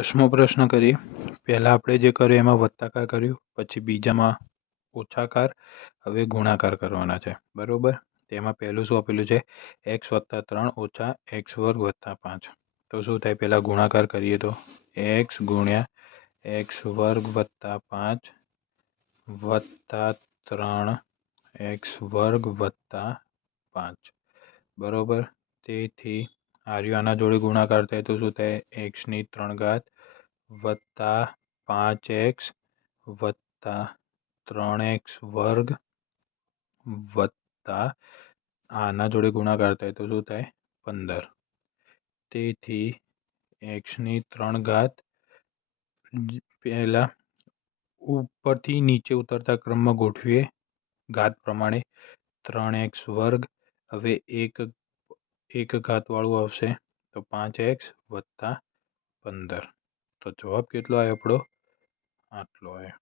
8મો પ્રશ્ન કરીએ. પહેલા આપણે જે કર્યું એમાં વત્તાકાર કર્યું, પછી બીજામાં ઓછાકાર, હવે ગુણાકાર કરવાના છે. બરોબર. તેમાં પહેલું શું આપેલું છે? x + 3 - x² + 5. તો શું થાય? પહેલા ગુણાકાર કરીએ તો x * x² + 5 + 3x² + 5. બરોબર. તેથી આના જોડે ગુણાકાર થાય તો શું થાય? x³ + 5x + 3x² આના જોડે ગુણાકાર થાય તો શું થાય? 15. તેથી x³ પહેલા ઉપરથી નીચે ઉતરતા ક્રમમાં ગોઠવીએ ઘાત પ્રમાણે. 3x², હવે એક ઘાતવાળું આવશે તો 5x + 15. તો જવાબ કેટલો આવ્યો આપણો? આટલો આવ્યો.